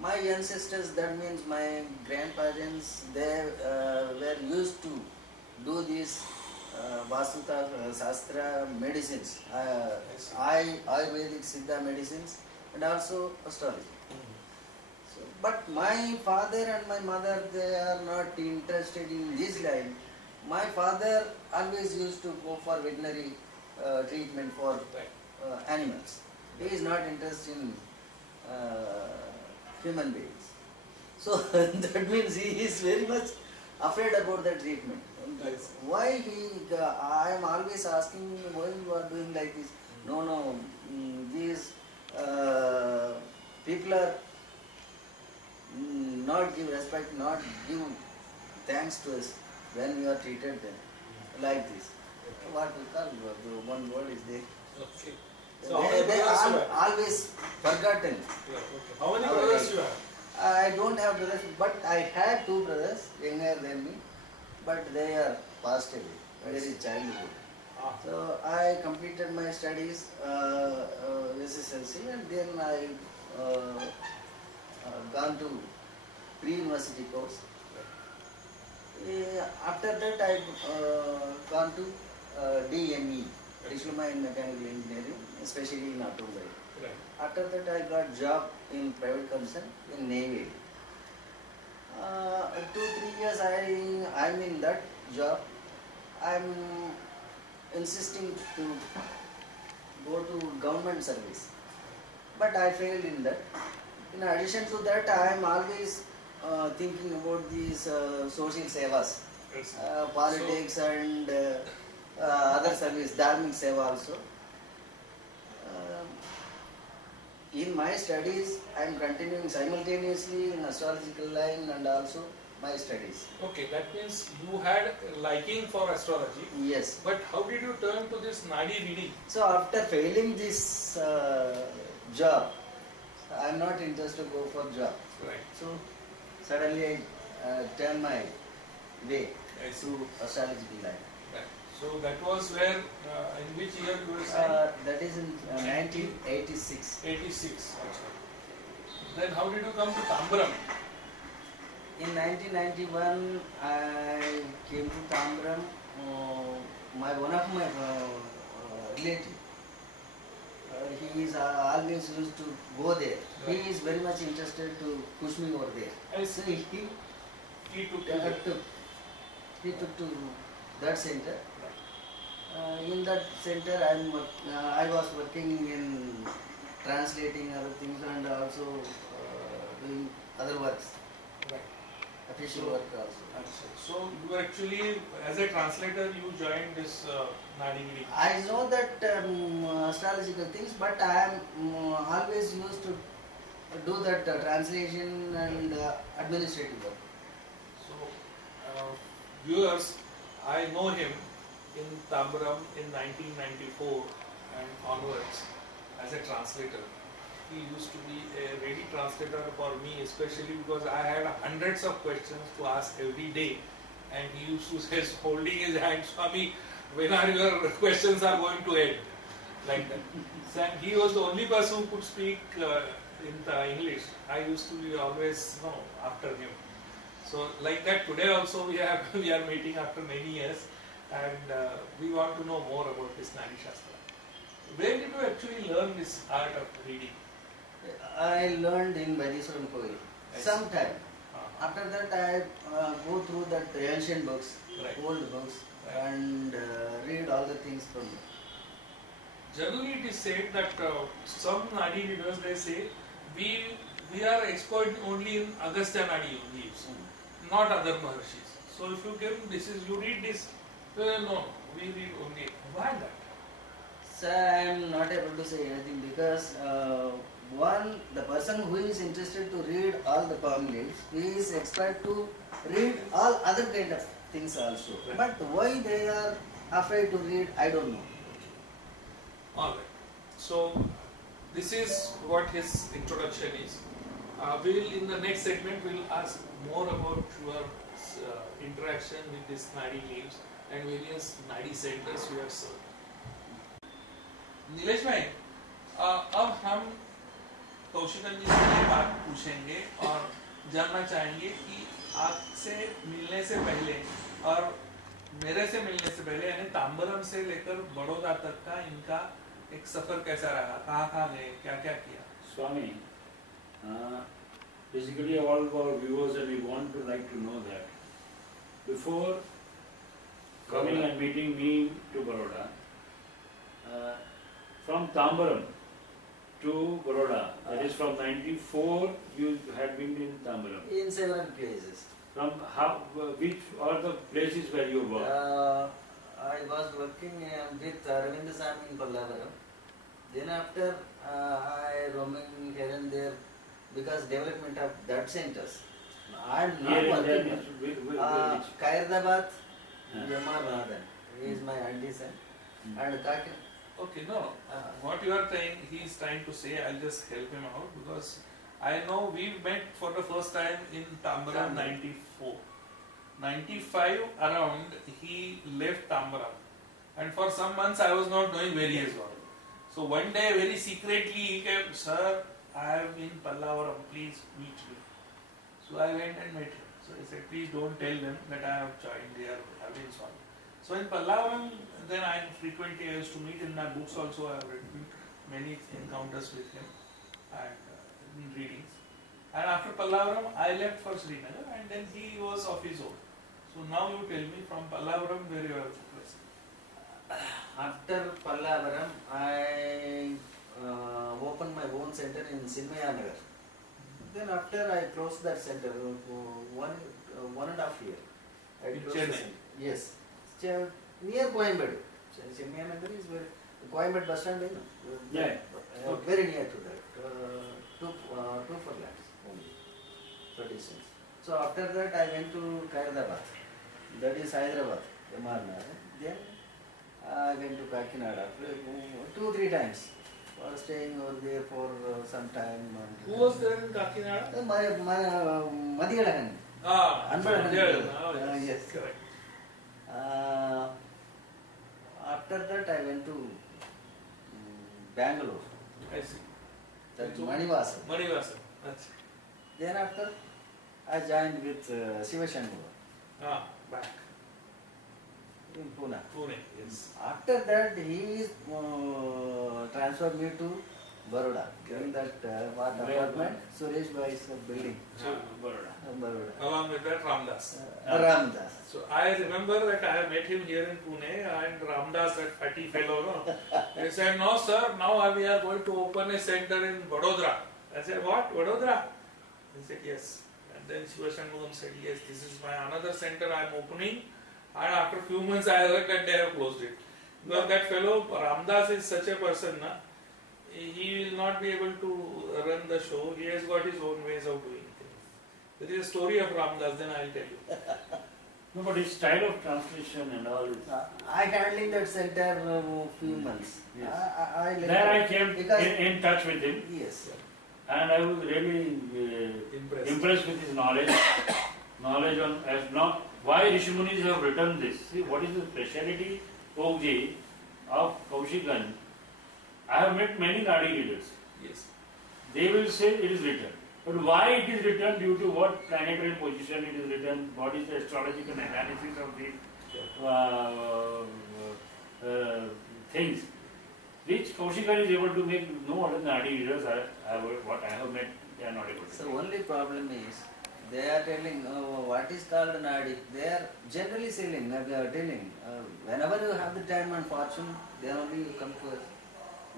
My ancestors, that means my grandparents, they were used to do these Vasuta Shastra medicines, Ayurvedic Siddha medicines, and also astrology. So, but my father and my mother, they are not interested in this line. My father always used to go for veterinary treatment for animals. He is not interested in human beings. So that means he is very much afraid about the treatment. Why I am always asking him, why you are doing like this? No, these people are not give respect, not give thanks to us when we are treated them like this. What we call the one word is there. Okay. So they are always forgotten. Yeah, okay. How many brothers you have? I don't have brothers, but I had two brothers younger than me, but they are passed away, very childhood. So I completed my studies, SSLC, and then I gone to pre-university course. After that I gone to DME, Diploma in Mechanical Engineering, especially in automobile. Right. After that I got job in private concern in Navy. 2-3 years I'm in that job. I'm insisting to go to government service, but I failed in that. In addition to that, I am always thinking about these social sevas, politics and other service, dharmic seva also. In my studies, I am continuing simultaneously in astrological line and also my studies. Okay, that means you had a liking for astrology. Yes. But how did you turn to this Nadi reading? So after failing this job, I am not interested to go for job. Right. So suddenly I turned my way to astrological line. Right. So that was where, in which year you were saying? That is in 1986. 86. Then how did you come to Tambaram? In 1991, I came to Tambaram. One of my relative, he is always used to go there. Right. He is very much interested to push me over there. So he took to that center. In that center, I was working in translating other things and also doing other works. Right. Official work also. So you actually, as a translator, you joined this Nadigiri. I know that astrological things, but I am always used to do that translation and administrative work. So, viewers, I know him in Tambaram in 1994 and onwards as a translator. He used to be a ready translator for me, especially because I had hundreds of questions to ask every day, and he used to say, holding his hand, Swami, when are your questions are going to end? Like that. So he was the only person who could speak in the English. I used to be always after him. So like that, today also we are meeting after many years, and we want to know more about this Nadi Shastra. Where did you actually learn this art of reading? I learned in Vaidiswaran Koil. Sometime. After that I go through that ancient books, old books, and read all the things from it. Generally it is said that some Nadi readers, they say, we are expert only in Agastya Nadi leaves, not other Maharshis. So if you give you read this, no, we read only. Why that? Sir, I am not able to say anything because the person who is interested to read all the palm leaves, he is expert to read all other kind of things also. Right. But why they are afraid to read, I don't know. Alright. So this is what his introduction is. We will, in the next segment, we will ask more about your interaction with this Nadi leaves and various Nadi centers you have served. Nilesh भाई, अब हम कौशिकन जी से ये बात पूछेंगे और जानना चाहेंगे कि आपसे मिलने से पहले और मेरे से मिलने से पहले यानी तांबरम से लेकर बड़ौदा तक का इनका एक सफर कैसा रहा, कहाँ गए, क्या क्या किया? Swami, basically all of our viewers and we want to like to know that before coming and meeting me to Baroda, from Tambaram to Baroda, that is from 94 you had been in Tambaram. In several places. From which are the places where you work? I was working with Ravinder Swami in Pallavaram. Then after I roaming here and there because development of that centers. I am not Here and there, working. which? Kairadabad, Jamar Radhan. He is my auntie son. And Kaki. Okay, no. What you are saying, he is trying to say, I'll just help him out because I know we met for the first time in Tambaram 94. 95 around, he left Tambaram. And for some months I was not knowing where he is going. So one day very secretly he came, sir, I am in Pallavaram, please meet me. So I went and met him. So he said, please don't tell them that I have joined, they have been sorry. So in Pallavaram, then I frequently used to meet in my books also. I have written many encounters with him and readings. And after Pallavaram, I left for Srinagar and then he was of his own. So now you tell me from Pallavaram where you are present. After Pallavaram, I opened my own center in Sinmayanagar. Then after I closed that center, 1.5 years. I In closed Chennai? the center. Yes. Near Coimbatore. Sinmayanagar is where Coimbatore bus stand, you know? Yeah. Very near to that. 2 furlongs only. 30 cents. So after that I went to Kairadabad. That is Hyderabad, Yamarna. Then I went to Kakinada 2-3 times. For staying over there for some time. Who was there in Kakinada? Madhiyadahan. Yes. Yes. Correct. After that I went to Bangalore. I see. That So- Manivasa. Manivasa. That's Then after I joined with Shiva Shanmugam back. in Pune. Pune, yes. After that he transferred me to Baroda. In that apartment, Suresh Bhai's building. Baroda. Baroda. Along with that, Ramdas. Ramdas. So I remember that I met him here in Pune and Ramdas, that fatty fellow, no? He said, no sir, now we are going to open a center in Vadodara. I said, what? Vadodara? He said, yes. And then Shiva Shanmugam said, yes, this is my another center I am opening. And after a few months I heard that they have closed it. Because that fellow, Ramdas is such a person, na? He will not be able to run the show. He has got his own ways of doing things. There is a story of Ramdas, then I will tell you. No, but his style of translation and all. I handling that center few months. Yes. I There I came because in touch with him yes. and I was really impressed with his knowledge. Knowledge on as not why Rishimunis have written this. See, what is the speciality of Kaushikan? I have met many Nadi readers. Yes. They will say it is written. But why it is written, due to what planetary position it is written, what is the astrological analysis of the things, which Kaushikan is able to make. No other Nadi readers, what I have met, they are not able to. So only problem is they are telling what is called Nadi. They are generally selling. They are telling whenever you have the time and fortune, then only you come to us.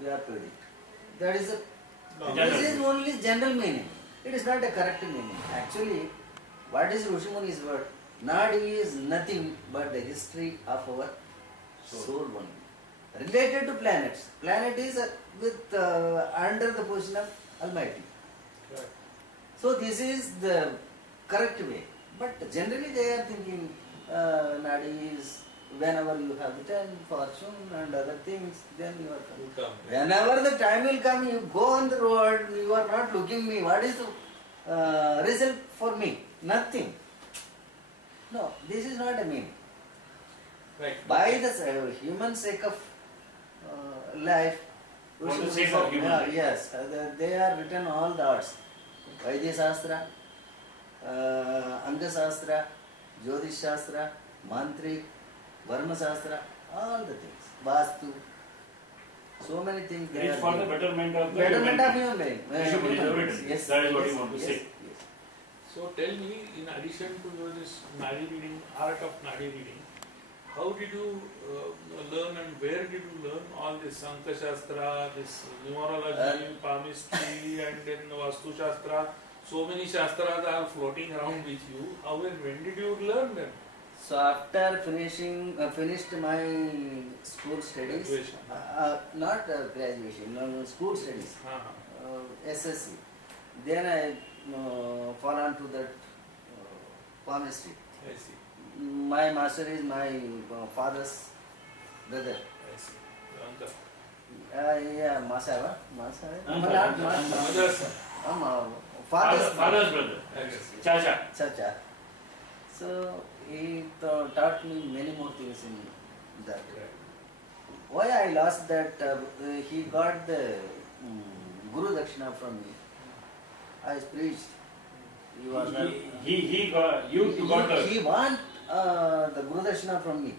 We are predict. That is a. This is only general meaning. It is not a correct meaning. Actually, what is Rishimuni's word? Nadi is nothing but the history of our soul only. Related to planets. Planet is with under the position of Almighty. Right. So this is the correct way. But generally they are thinking Nadi is whenever you have the time, fortune and other things, then you are coming. Will come. Whenever the time will come, you go on the road, you are not looking me. What is the result for me? Nothing. No, this is not a meaning. Right. By the human sake of life, For the sake of human life. Yes, they are written all the arts. Vaidya Shastra, Anga Shastra, Jyotish Shastra, Mantrik, Varma Shastra, all the things. Vastu. So many things It they is are for the given. betterment of the Betterment of human human being. Rishabhuni have written. Yes, That is what yes, you want to yes, say. yes. So tell me, in addition to your this Nadi reading, art of Nadi reading, how did you learn and where did you learn all this Sankhya Shastra, this numerology, palmistry, and then Vastu Shastra? So many Shastras are floating around with you. How and when did you learn them? So after finished my school studies, Graduation. not graduation, no, school studies, SSC. Then I fall on to that palmistry. I see. My master is my father's brother. I see. Uncle. Yeah, Masava. Father's Father's brother. Chacha. Chacha. So he taught me many more things in that. Why I lost that? He got the Guru Dakshina from me. I preached. He was not. He got you got the. He want the Guru Dakshina from me.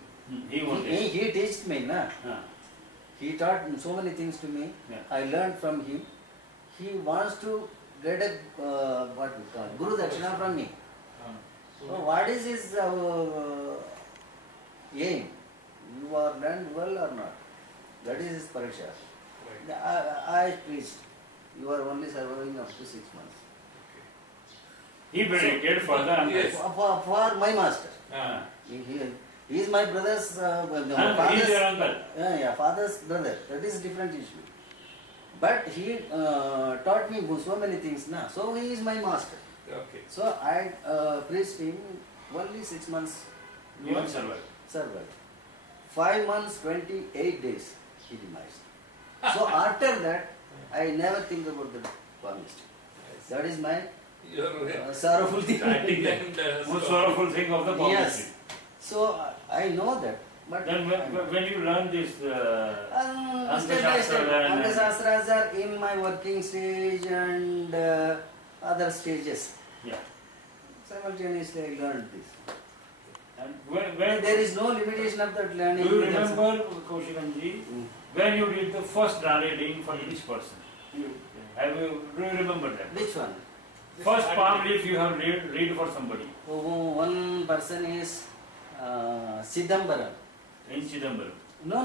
He wanted. He teached me, na. He taught so many things to me. Yeah. I learned from him. He wants to get a what we call Guru Dakshina from me. So what is his aim? You are learned well or not? That is his pariksha. I preached. You are only surviving up to 6 months. He predicted for the uncle. Yes. For my master. He is my brother's He is your uncle. father's brother. That is a different issue. But he taught me so many things now. So he is my master. Okay. So I preached him only 6 months. You will survive. Survived. 5 months, 28 days he demised. So after that, I never think about the palmistry. That is my Your sorrowful thing. chanting and Most sorrowful thing of the palmistry. Yes. So I know that. But Then when you learn this step by step, Anga Shastras are in my working stage and other stages. yeah. Simultaneously I learned this. And when There is no limitation of that learning. do you remember, Kaushikanji, Mm. when you did the first narrating for each person? Do you remember that? Which one? First palm leaf you have read for somebody One person is Siddhambaram. in Chidambaram. No,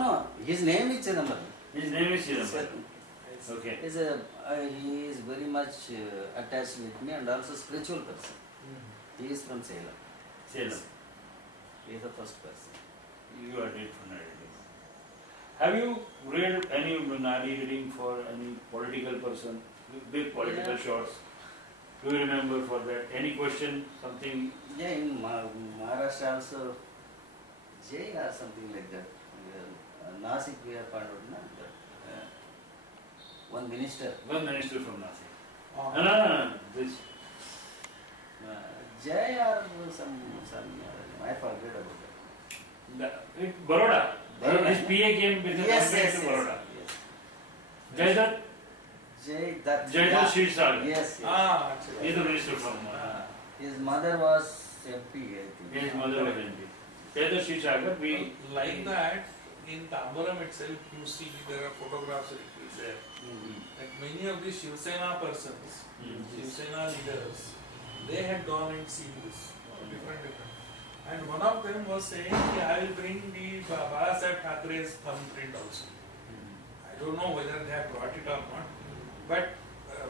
his name is Chidambaram. His name is Chidambaram. Okay. He is very much attached with me and also spiritual person. He is from Salem. Salem. He is the first person. You are read for narrating. Have you read any Nadi reading for any political person? Big political Yeah. shots. Do you remember for that? Any question? Something? Yeah, in Maharashtra also, Jay or something like that. Nasik we have found out, one minister. One minister from Nasik. Oh. No. This. Jay or some I forget about Baroda. Baroda. His PA came with the Yes, campaign yes, to yes. Baroda. Yes. Jaidat. Jay Dutt. Jaidat Shirsagar. Yes. He is the minister from. His mother was MP, I think. His mother was MP. Jaidat Shirsagar. We. Like that, in Tambaram itself, you see there are photographs there. Like many of the Shiv Sena persons, Shiv Sena leaders, they had gone and seen this, different. And one of them was saying, I will bring the Baba Saheb Thakure's thumbprint also. I don't know whether they have brought it or not,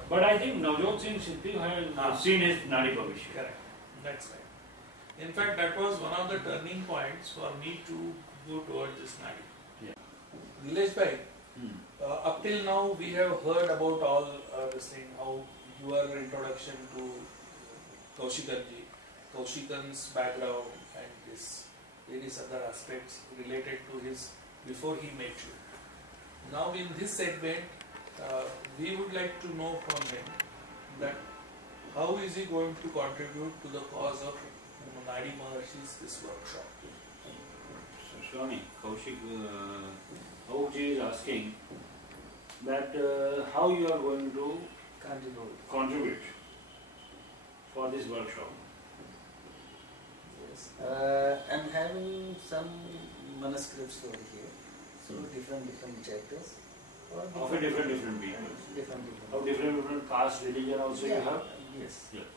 but I think Navjot Singh Sidhu has seen his Nadi Bhavishya. correct, that's right. In fact, that was one of the turning points for me to go towards this Nadi. Yeah. Nilesh bhai, up till now we have heard about all this thing, how your introduction to Kaushikanji, Kaushikan's background and this various other aspects related to his before he met you. Now in this segment, we would like to know from him that how is he going to contribute to the cause of Nadi Maharshi's this workshop. So Swami, Kaushik, Auji is asking, that how you are going to contribute for this workshop. Yes. I'm having some manuscripts over here. So different chapters. Of a different people. Different. Of different caste, religion also you have? Yes. Yeah.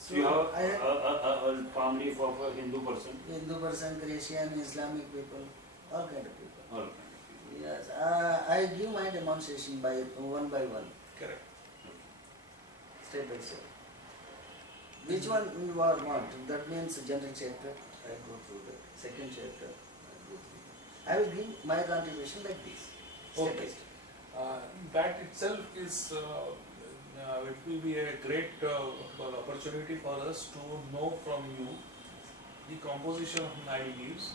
So You have I have a family for a Hindu person? Hindu person, Christian, Islamic people, all kind of people. All. Yes. I give my demonstration by one. Correct. Step by step. Which one you want? That means general chapter. I go through that. Second chapter. I go through that. I will give my contribution like this. Step by Okay. step. That itself is it will be a great opportunity for us to know from you the composition of Nile leaves,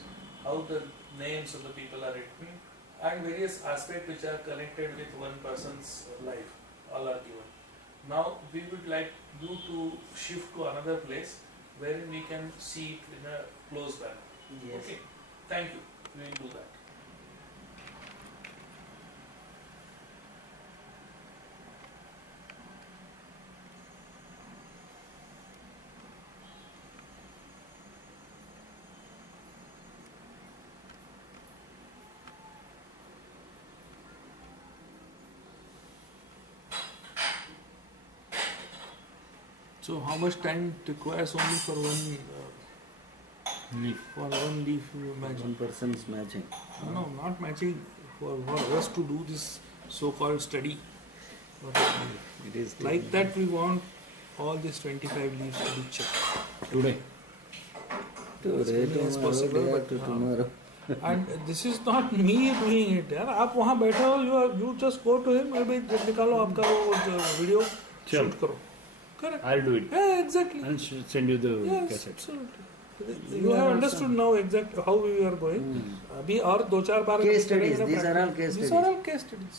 how the names of the people are written, and various aspects which are connected with one person's life, all are given. Now we would like you to shift to another place wherein we can see it in a close manner. Yes. Okay, thank you. We will do that. So how much time it requires only for one Leaf. leaf matching? One person's matching. No, not matching. For us to do this so-called study. It is Like that, we want all these 25 leaves to be checked. Today. Today, as tomorrow, possible, day but, after tomorrow. And this is not me doing it. यार आप वहाँ बैठे हो, you just go to him. अभी निकालो आपका वो video shoot करो. Correct. I'll do it. Yeah, exactly. And send you the Yes, cassette. absolutely. You have understood now exactly how we are going. अभी और 2-4 बार Case studies. These are all case These studies. are all case studies.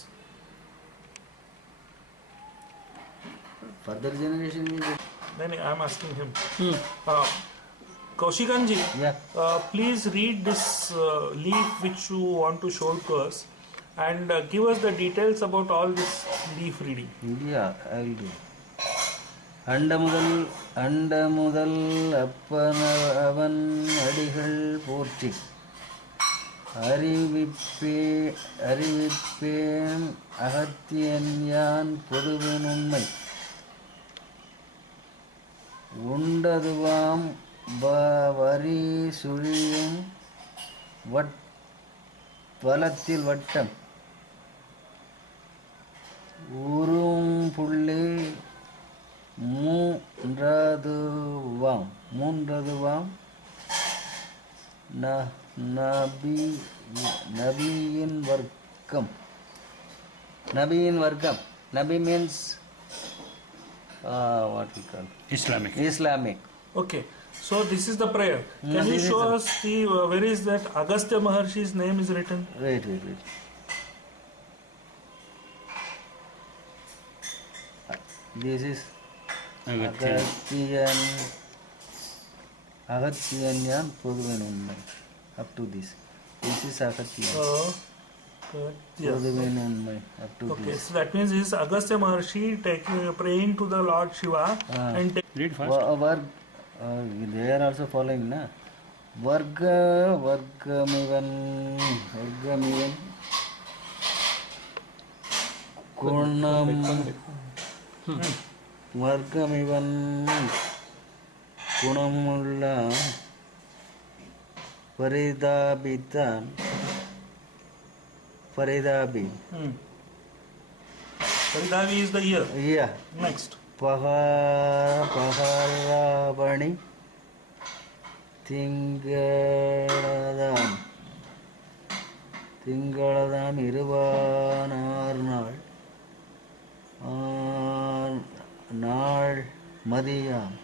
Further generation will. नहीं, I am asking him. Kaushikan ji, Yeah. please read this leaf which you want to show to us, and give us the details about all this leaf reading. Yeah, I will do. அண்டமுதல் அப்பனவன் அடிகள் போற்றி அறிவிப்பேன் அகத்தியன் யான் பொதுவன் உண்மை உண்டதுவாம் வரி சுழியும் வலத்தில் வட்டம் உறும் புள்ளி மூன்றதுவாம் நபியின் வர்க்கம். Nabi means what we call Islamic. Okay, so this is the prayer. Can you show us the where is that Agastya Maharshi's name is written? Wait. This is Agathiyan yan பொதுவன் உண்மை. Up to this. This is Agathiyan. பொதுவன் உண்மை. Up to Okay, this. so that means this is Agastya Maharshi praying to the Lord Shiva and Read fast. They are also following, na? Vargamivan Kunam Vargamivan Kunamulla Paridabi. Paridavi is the year. Yeah. Next. Paharabani திங்களதாம் இருபானார் நாள் மதியாம்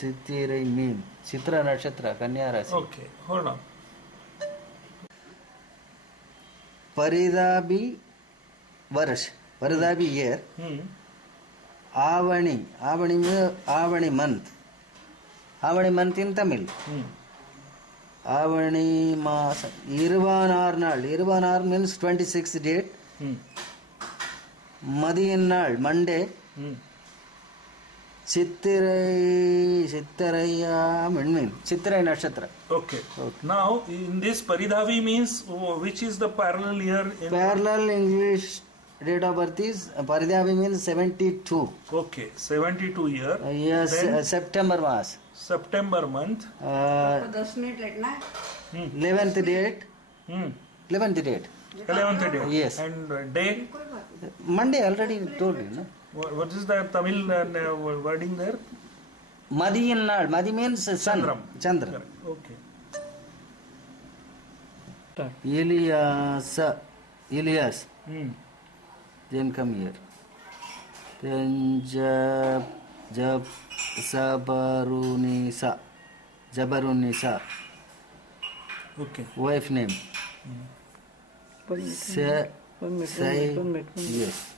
சித்திரை மீன் சித்ர நட்சத்திர கன்னியா ராசி. Okay, hold on. Paridabi Varsh, Paridabi year. Avani month. Avani month in Tamil. Avani Masa. Irvanarnal. Irvanar means 26th date. Madinal, Monday. Chittaraya means Chittirai Nakshatra. Okay. Now, in this Paridhavi means which is the parallel year? Parallel English date of birth is Paridhavi means 72. Okay, 72 year. Yes, Then September month. September month. 11th date. 11th date. 11th day. Yes. And day? Monday already told you, no? What is the Tamil wording there? Madi in Nal. Madi means sun. Chandra. Okay. Elias. Then come here. Then Jab Jabarunisa. Okay. Wife name. Say yes.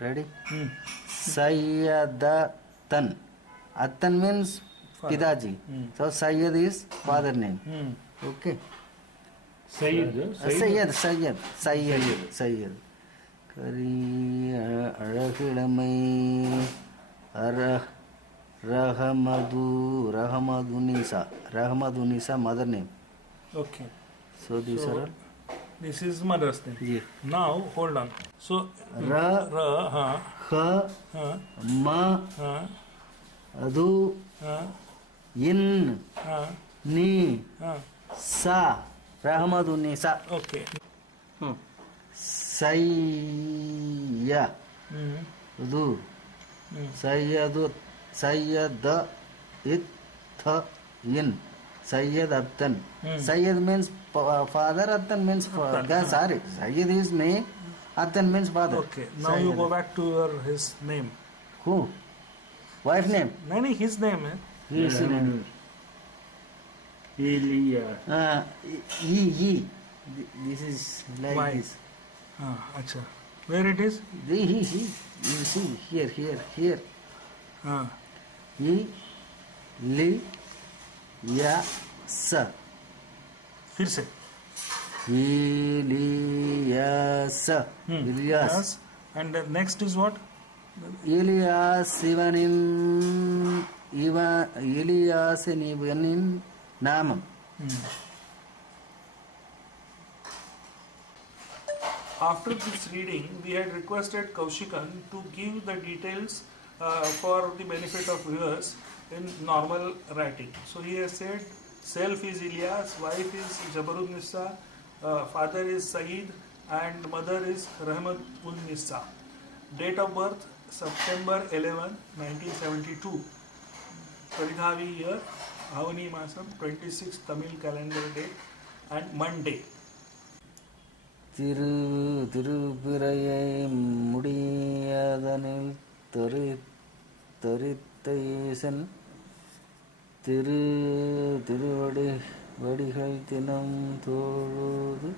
Ready? Sayyadatan. Atan means Pidaji. So Sayyad is father name. Okay. Sayyad. Kari Arahilamai Rahamadunisa mother name. Okay. So these are all. This is mother's name. Yeah. Now hold on. So Ha Ma Adu In Ni Sa Rahamadunisa. Okay. Sayya Du Sayyad Itha In Sayyad Attan. Sayyad means father, Attan means father. Sorry, Sayyad is name, Attan means father. Okay. Now Sayyad. you go back to his name. Who? Wife name? No, his name. His name. Elias. He. This is like Why? this. Acha. Where it is? He. You see here. He, Li, Ya, Sa. फिर से. Elias. Yes. And next is what? Elias Ivanin Namam. After this reading, we had requested Kaushikan to give the details for the benefit of viewers in normal writing. So he has said, self is Elias, wife is Jabarun-Nisa, father is Saeed, and mother is Rahmat-un-Nisa. Date of birth, September 11, 1972. Paridhavi year, Avani Masam, 26 Tamil calendar date, and Monday. திருப்பிரையை முடியாதனில் தரித்தேசன் திருவடிகள் தினம் தோழுது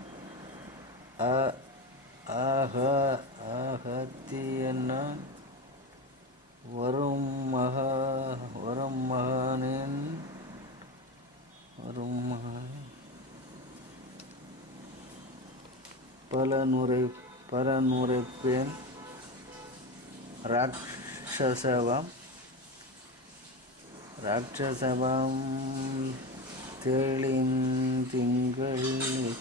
ஆகத்தியன்னான் வரும் மகானின் பலனுரைப்பேன் ராட்சசவாம் திங்களில்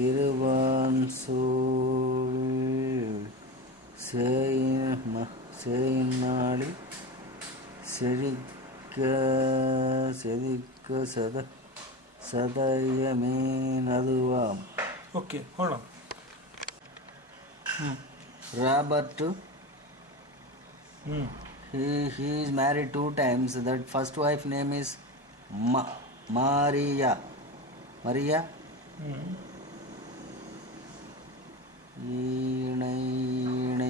இருவான் சூழ் சேயினாளி செழிக்க சதயமேனதுவாம். Okay, hold on. Robert, he is married 2 times. That first wife name is Maria.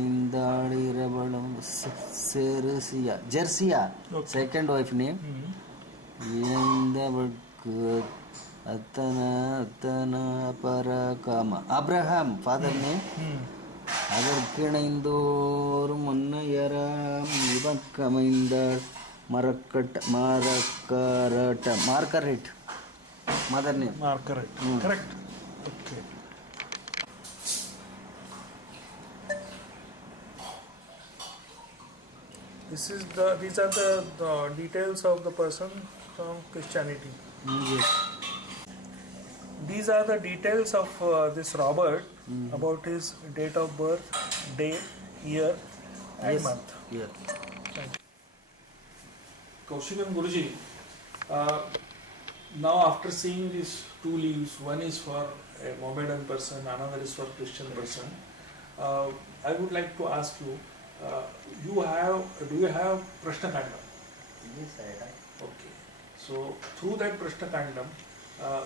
இணைந்தாளிரபலம் Jersia. Second wife name இணைந்தவர்க்கு Atana Parakama. Abraham, father name. Agarkinaindur Munnayaram Ivakamaindar Margaret. Mother name. Margaret. Correct. Okay. These are the details of the person from Christianity. Yes. These are the details of this Robert about his date of birth, day, year, and month. Yes. Kaushik and Guruji, now after seeing these two leaves, one is for a Mohammedan person, another is for Christian person, I would like to ask you, do you have Prashna Kandam? Yes, I have. Okay. So through that Prashna Kandam,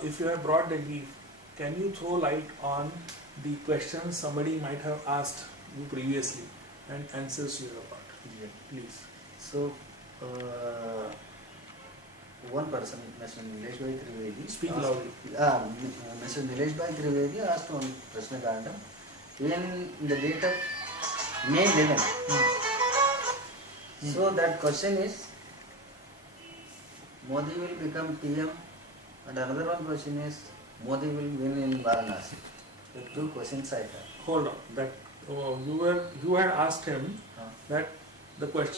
if you have brought the leaf, can you throw light on the questions somebody might have asked you previously and answers you about? Yeah. Please. So, one person, Mr. Nilesh Bhai Trivedi, Speak loudly. Mr. Nilesh Bhai Trivedi asked on Prashna Kandam in the date of May 11. So that question is, Modi will become PM, and another one question is, Modi will win in Varanasi. The two questions I have. Hold on. That you had asked him that the question.